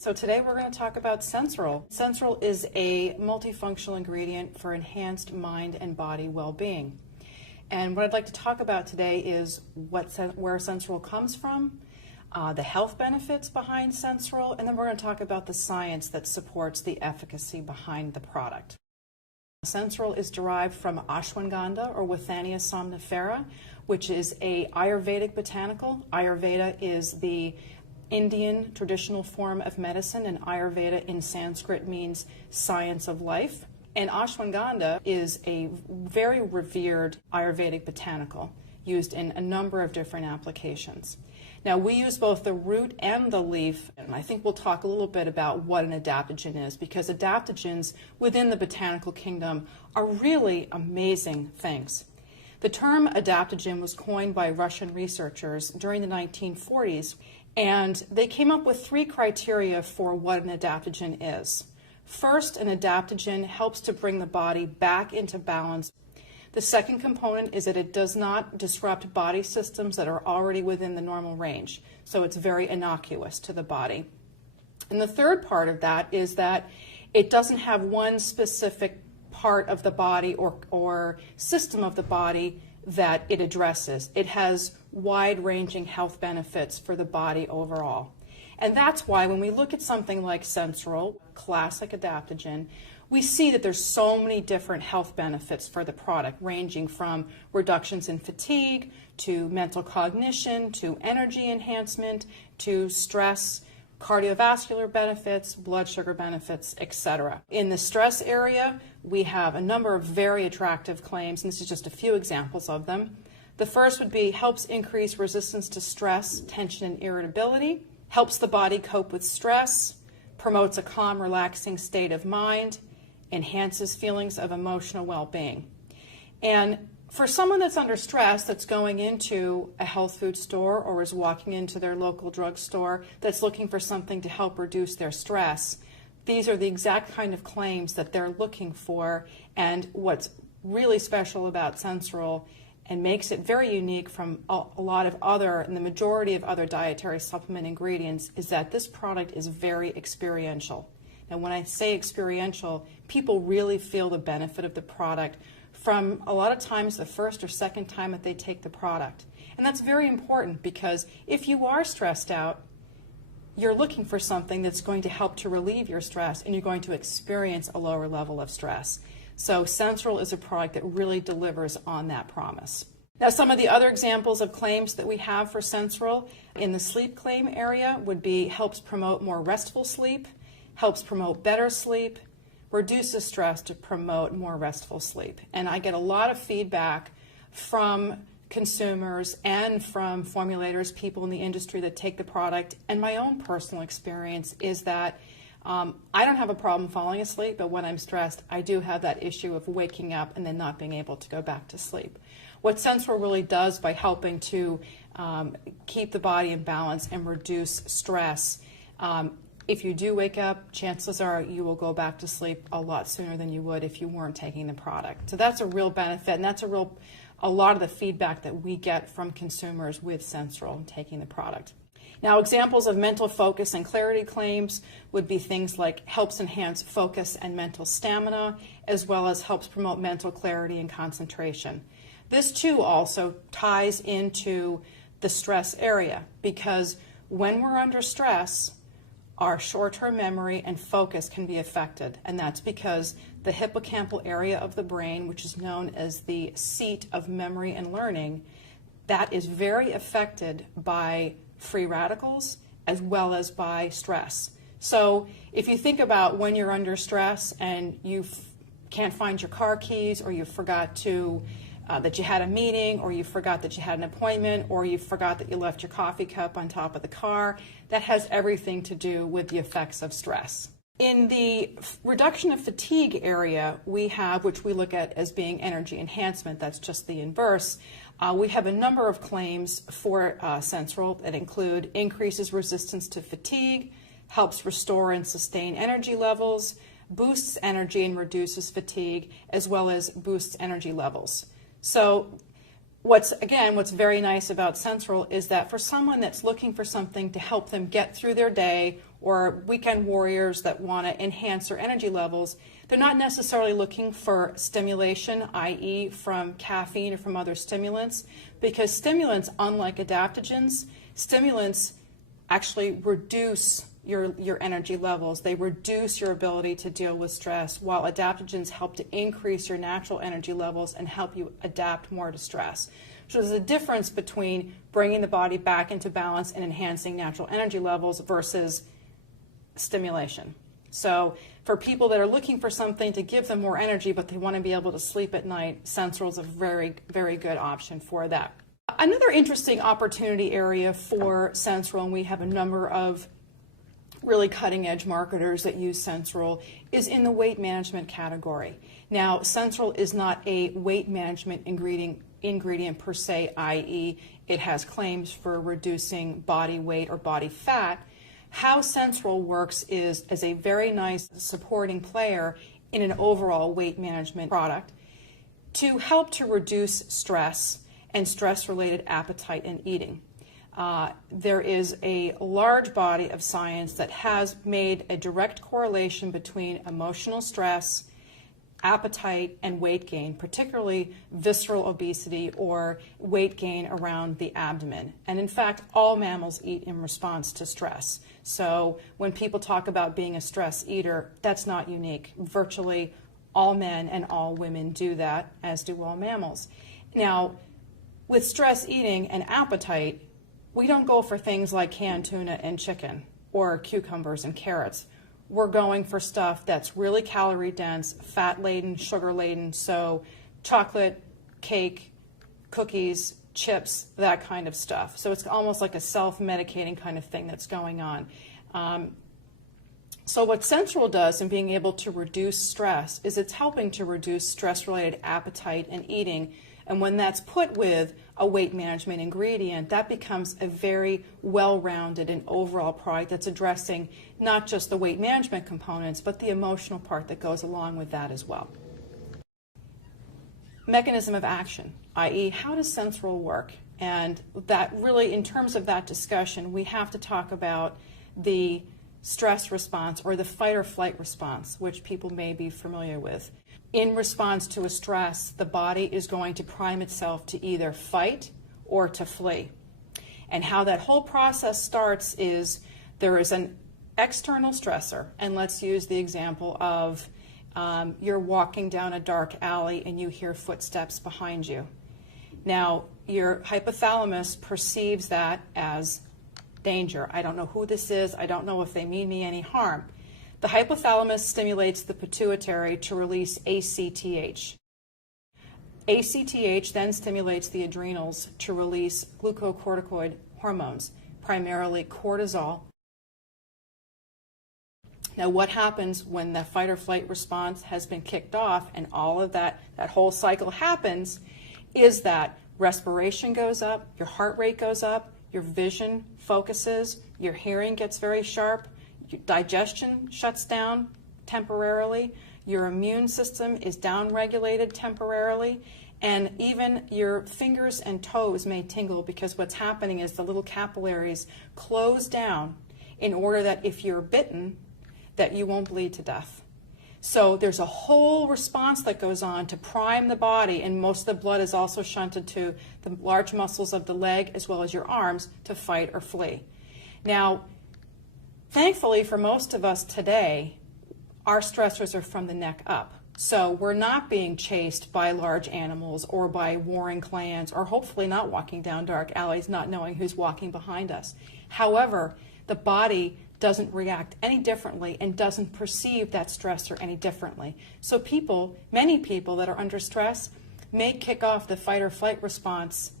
So today we're going to talk about Sensoril. Sensoril is a multifunctional ingredient for enhanced mind and body well-being. And what I'd like to talk about today is where Sensoril comes from, the health benefits behind Sensoril, and then we're going to talk about the science that supports the efficacy behind the product. Sensoril is derived from ashwagandha or Withania somnifera, which is a Ayurvedic botanical. Ayurveda is the Indian traditional form of medicine, and Ayurveda in Sanskrit means science of life. And ashwagandha is a very revered Ayurvedic botanical used in a number of different applications. Now, we use both the root and the leaf, and I think we'll talk a little bit about what an adaptogen is, because adaptogens within the botanical kingdom are really amazing things. The term adaptogen was coined by Russian researchers during the 1940s, and they came up with 3 criteria for what an adaptogen is. First, an adaptogen helps to bring the body back into balance. The second component is that it does not disrupt body systems that are already within the normal range, so it's very innocuous to the body. And the third part of that is that it doesn't have one specific part of the body or system of the body that it addresses. It has wide-ranging health benefits for the body overall. And that's why when we look at something like Sensoril, classic adaptogen, we see that there's so many different health benefits for the product, ranging from reductions in fatigue, to mental cognition, to energy enhancement, to stress, cardiovascular benefits, blood sugar benefits, etc. In the stress area, we have a number of very attractive claims, and this is just a few examples of them. The first would be helps increase resistance to stress, tension, and irritability, helps the body cope with stress, promotes a calm, relaxing state of mind, enhances feelings of emotional well-being. And for someone that's under stress, that's going into a health food store or is walking into their local drugstore that's looking for something to help reduce their stress, these are the exact kind of claims that they're looking for. And what's really special about Sensoril and makes it very unique from a lot of other, and the majority of other dietary supplement ingredients, is that this product is very experiential. And when I say experiential, people really feel the benefit of the product from a lot of times the first or second time that they take the product. And that's very important, because if you are stressed out, you're looking for something that's going to help to relieve your stress, and you're going to experience a lower level of stress. So Sensoril is a product that really delivers on that promise. Now, some of the other examples of claims that we have for Sensoril in the sleep claim area would be helps promote more restful sleep, helps promote better sleep, reduces stress to promote more restful sleep. And I get a lot of feedback from consumers and from formulators, people in the industry that take the product, and my own personal experience is that I don't have a problem falling asleep, but when I'm stressed, I do have that issue of waking up and then not being able to go back to sleep. What Sensoril really does by helping to keep the body in balance and reduce stress, if you do wake up, chances are you will go back to sleep a lot sooner than you would if you weren't taking the product. So that's a real benefit, and that's a lot of the feedback that we get from consumers with Sensoril taking the product. Now, examples of mental focus and clarity claims would be things like helps enhance focus and mental stamina, as well as helps promote mental clarity and concentration. This too also ties into the stress area, because when we're under stress, our short-term memory and focus can be affected, and that's because the hippocampal area of the brain, which is known as the seat of memory and learning, that is very affected by free radicals as well as by stress. So if you think about when you're under stress and you can't find your car keys, or you forgot to that you had a meeting, or you forgot that you had an appointment, or you forgot that you left your coffee cup on top of the car, that has everything to do with the effects of stress. In the reduction of fatigue area, we have, which we look at as being energy enhancement, that's just the inverse. We have a number of claims for Sensoril that include increases resistance to fatigue, helps restore and sustain energy levels, boosts energy and reduces fatigue, as well as boosts energy levels. So what's very nice about Sensoril is that for someone that's looking for something to help them get through their day or weekend warriors that want to enhance their energy levels, they're not necessarily looking for stimulation, i.e. from caffeine or from other stimulants, because stimulants, unlike adaptogens, stimulants actually reduce your energy levels. They reduce your ability to deal with stress, while adaptogens help to increase your natural energy levels and help you adapt more to stress. So there's a difference between bringing the body back into balance and enhancing natural energy levels versus stimulation. So for people that are looking for something to give them more energy, but they want to be able to sleep at night, Sensoril is a very, very good option for that. Another interesting opportunity area for Sensoril, and we have a number of really cutting-edge marketers that use Sensoril, is in the weight management category. Now, Sensoril is not a weight management ingredient per se, i.e. it has claims for reducing body weight or body fat. How Sensoril works is as a very nice supporting player in an overall weight management product to help to reduce stress and stress-related appetite and eating. There is a large body of science that has made a direct correlation between emotional stress, appetite, and weight gain, particularly visceral obesity or weight gain around the abdomen. And in fact, all mammals eat in response to stress. So when people talk about being a stress eater, that's not unique. Virtually all men and all women do that, as do all mammals. Now, with stress eating and appetite, we don't go for things like canned tuna and chicken or cucumbers and carrots. We're going for stuff that's really calorie dense, fat laden, sugar laden, so chocolate, cake, cookies, chips, that kind of stuff. So it's almost like a self-medicating kind of thing that's going on. So what Sensoril does in being able to reduce stress is it's helping to reduce stress-related appetite and eating. And when that's put with a weight management ingredient, that becomes a very well-rounded and overall product that's addressing not just the weight management components, but the emotional part that goes along with that as well. Mechanism of action, i.e. how does Sensoril work? And that really, in terms of that discussion, we have to talk about the stress response or the fight or flight response, which people may be familiar with. In response to a stress, the body is going to prime itself to either fight or to flee. And how that whole process starts is there is an external stressor, and let's use the example of you're walking down a dark alley and you hear footsteps behind you. Now, your hypothalamus perceives that as danger. I don't know who this is. I don't know if they mean me any harm. The hypothalamus stimulates the pituitary to release ACTH. ACTH then stimulates the adrenals to release glucocorticoid hormones, primarily cortisol. Now, what happens when the fight or flight response has been kicked off and all of that whole cycle happens is that respiration goes up, your heart rate goes up, your vision focuses, your hearing gets very sharp, your digestion shuts down temporarily, your immune system is downregulated temporarily, and even your fingers and toes may tingle because what's happening is the little capillaries close down in order that if you're bitten, that you won't bleed to death. So there's a whole response that goes on to prime the body, and most of the blood is also shunted to the large muscles of the leg as well as your arms to fight or flee. Now, thankfully for most of us today, our stressors are from the neck up. So we're not being chased by large animals or by warring clans, or hopefully not walking down dark alleys not knowing who's walking behind us. However, the body doesn't react any differently and doesn't perceive that stressor any differently. So many people that are under stress may kick off the fight or flight response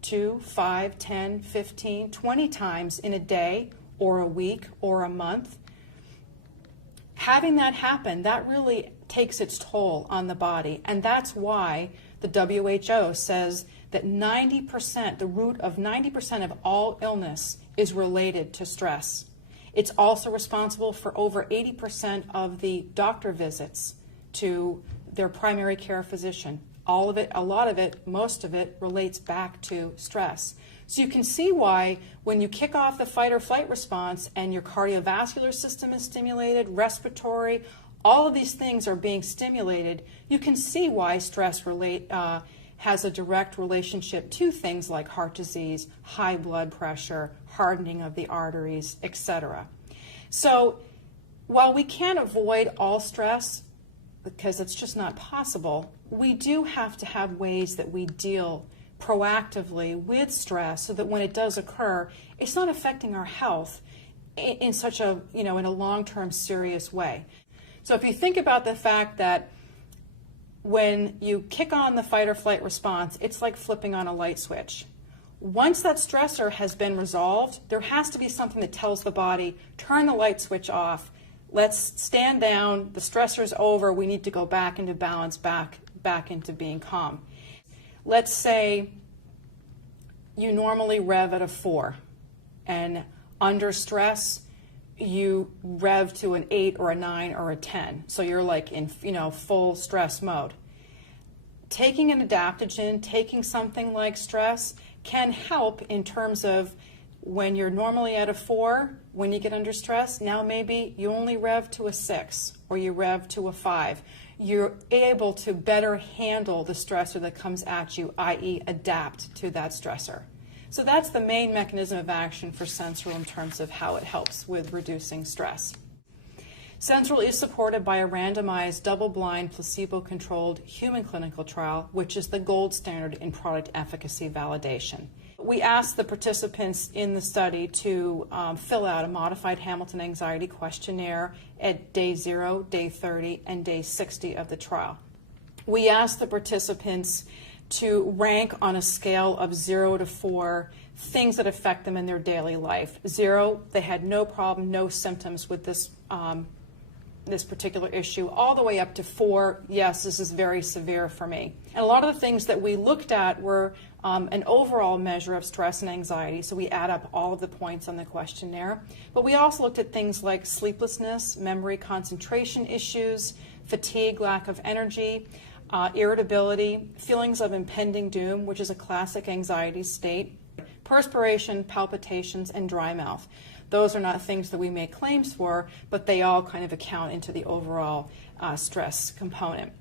2, 5, 10, 15, 20 times in a day or a week or a month. Having that happen, that really takes its toll on the body. And that's why the WHO says that 90%, the root of 90% of all illness is related to stress. It's also responsible for over 80% of the doctor visits to their primary care physician. All of it, a lot of it, most of it relates back to stress. So you can see why when you kick off the fight or flight response and your cardiovascular system is stimulated, respiratory, all of these things are being stimulated, you can see why stress has a direct relationship to things like heart disease, high blood pressure, hardening of the arteries, etc. So while we can't avoid all stress, because it's just not possible, we do have to have ways that we deal proactively with stress so that when it does occur, it's not affecting our health in such a, in a long-term serious way. So if you think about the fact that when you kick on the fight or flight response, it's like flipping on a light switch. Once that stressor has been resolved, there has to be something that tells the body, turn the light switch off, let's stand down, the stressor's over, we need to go back into balance, back into being calm. Let's say you normally rev at a 4, and under stress, you rev to an 8 or a 9 or a 10. So you're like in, full stress mode. Taking an adaptogen, taking something like stress can help in terms of when you're normally at a 4, when you get under stress, now maybe you only rev to a 6 or you rev to a 5. You're able to better handle the stressor that comes at you, i.e. adapt to that stressor. So that's the main mechanism of action for Sensoril in terms of how it helps with reducing stress. Sensoril is supported by a randomized, double-blind, placebo-controlled human clinical trial, which is the gold standard in product efficacy validation. We asked the participants in the study to fill out a modified Hamilton Anxiety Questionnaire at day 0, day 30, and day 60 of the trial. We asked the participants to rank on a scale of 0 to 4 things that affect them in their daily life. 0, they had no problem, no symptoms with this particular issue, all the way up to 4, yes, this is very severe for me. And a lot of the things that we looked at were an overall measure of stress and anxiety, so we add up all of the points on the questionnaire. But we also looked at things like sleeplessness, memory, concentration issues, fatigue, lack of energy, irritability, feelings of impending doom, which is a classic anxiety state, perspiration, palpitations, and dry mouth. Those are not things that we make claims for, but they all kind of account into the overall stress component.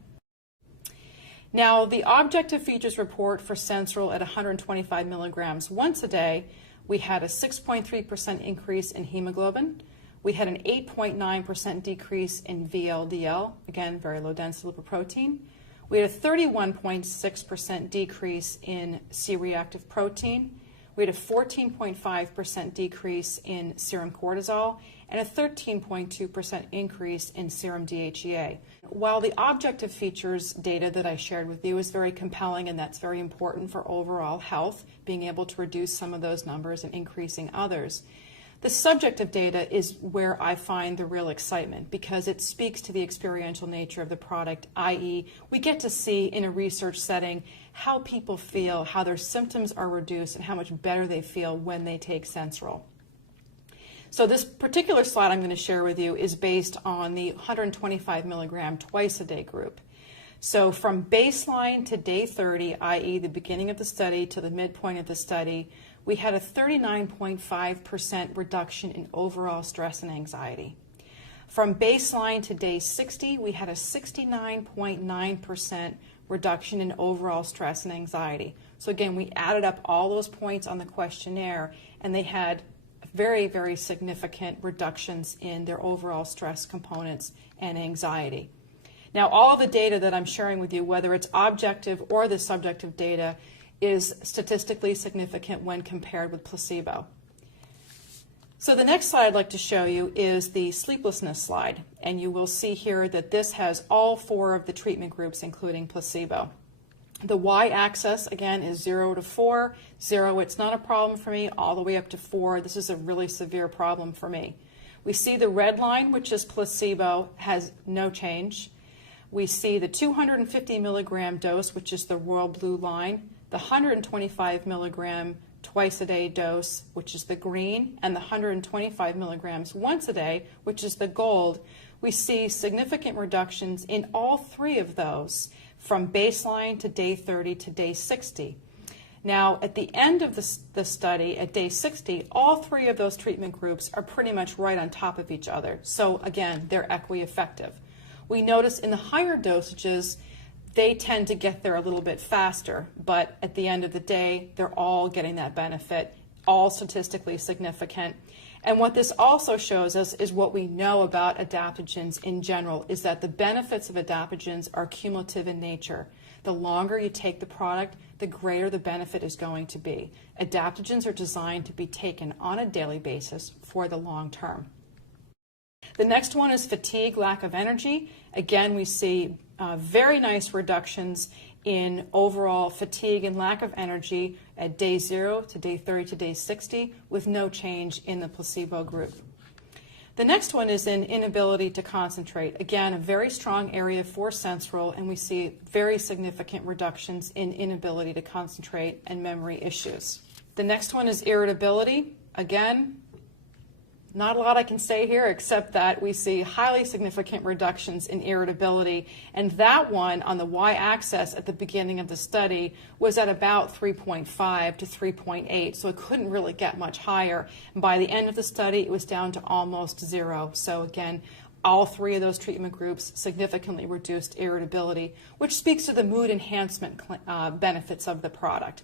Now, the objective features report for Sensoril at 125 milligrams once a day, we had a 6.3% increase in hemoglobin. We had an 8.9% decrease in VLDL, again, very low density lipoprotein. We had a 31.6% decrease in C-reactive protein. We had a 14.5% decrease in serum cortisol and a 13.2% increase in serum DHEA. While the objective features data that I shared with you is very compelling, and that's very important for overall health, being able to reduce some of those numbers and increasing others, the subjective data is where I find the real excitement, because it speaks to the experiential nature of the product, i.e. we get to see in a research setting how people feel, how their symptoms are reduced, and how much better they feel when they take Sensoril. So this particular slide I'm going to share with you is based on the 125 milligram twice a day group. So from baseline to day 30, i.e. the beginning of the study to the midpoint of the study, we had a 39.5% reduction in overall stress and anxiety. From baseline to day 60, we had a 69.9% reduction in overall stress and anxiety. So again, we added up all those points on the questionnaire, and they had very, very significant reductions in their overall stress components and anxiety. Now, all the data that I'm sharing with you, whether it's objective or the subjective data, is statistically significant when compared with placebo. So the next slide I'd like to show you is the sleeplessness slide, and you will see here that this has all 4 of the treatment groups, including placebo. The y-axis, again, is 0 to 4. 0, it's not a problem for me, all the way up to 4. This is a really severe problem for me. We see the red line, which is placebo, has no change. We see the 250 milligram dose, which is the royal blue line, the 125 milligram twice a day dose, which is the green, and the 125 milligrams once a day, which is the gold. We see significant reductions in all 3 of those from baseline to day 30 to day 60. Now, at the end of the study, at day 60, all 3 of those treatment groups are pretty much right on top of each other. So again, they're equi-effective. We notice in the higher dosages, they tend to get there a little bit faster, but at the end of the day, they're all getting that benefit, all statistically significant. And what this also shows us is what we know about adaptogens in general, is that the benefits of adaptogens are cumulative in nature. The longer you take the product, the greater the benefit is going to be. Adaptogens are designed to be taken on a daily basis for the long term. The next one is fatigue, lack of energy. Again, we see very nice reductions in overall fatigue and lack of energy at day 0 to day 30 to day 60 with no change in the placebo group. The next one is in inability to concentrate. Again, a very strong area for Sensoril, and we see very significant reductions in inability to concentrate and memory issues. The next one is irritability. Again, not a lot I can say here except that we see highly significant reductions in irritability, and that one on the y-axis at the beginning of the study was at about 3.5 to 3.8, so it couldn't really get much higher. And by the end of the study, it was down to almost 0. So again, all 3 of those treatment groups significantly reduced irritability, which speaks to the mood enhancement benefits of the product.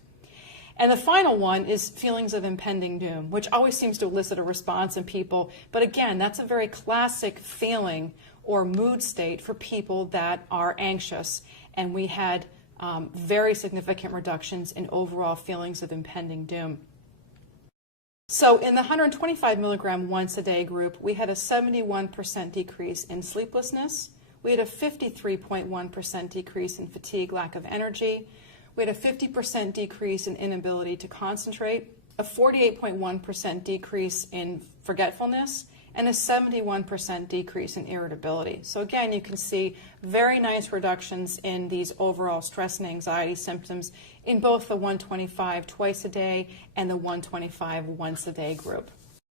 And the final one is feelings of impending doom, which always seems to elicit a response in people. But again, that's a very classic feeling or mood state for people that are anxious. And we had very significant reductions in overall feelings of impending doom. So in the 125 milligram once a day group, we had a 71% decrease in sleeplessness. We had a 53.1% decrease in fatigue, lack of energy. We had a 50% decrease in inability to concentrate, a 48.1% decrease in forgetfulness, and a 71% decrease in irritability. So again, you can see very nice reductions in these overall stress and anxiety symptoms in both the 125 twice a day and the 125 once a day group.